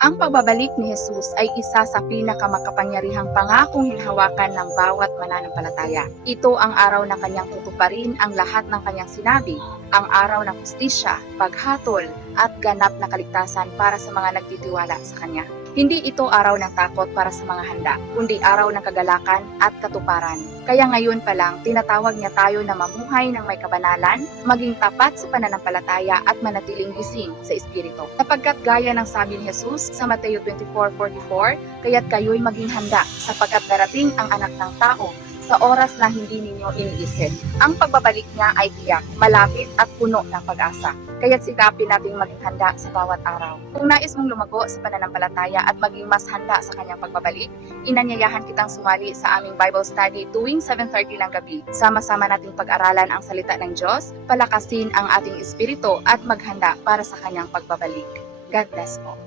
Ang pagbabalik ni Jesus ay isa sa pinakamakapangyarihang pangakong hinahawakan ng bawat mananampalataya. Ito ang araw na kanyang tutuparin ang lahat ng kanyang sinabi, ang araw ng hustisya, paghatol, at ganap na kaligtasan para sa mga nagtitiwala sa kanya. Hindi ito araw ng takot para sa mga handa, kundi araw ng kagalakan at katuparan. Kaya ngayon pa lang, tinatawag niya tayo na mamuhay ng may kabanalan, maging tapat sa pananampalataya at manatiling gising sa Espiritu. Sapagkat gaya ng sabi ni Jesus sa Mateo 24:44, kaya't kayo'y maging handa sapagkat darating ang Anak ng Tao sa oras na hindi ninyo iniisip. Ang pagbabalik niya ay tiyak, malapit at puno ng pag-asa. Kaya't sikapin nating maging handa sa bawat araw. Kung nais mong lumago sa pananampalataya at maging mas handa sa kanyang pagbabalik, inanyayahan kitang sumali sa aming Bible study tuwing 7:30 ng gabi. Sama-sama nating pag-aralan ang salita ng Diyos, palakasin ang ating espiritu at maghanda para sa kanyang pagbabalik. God bless po.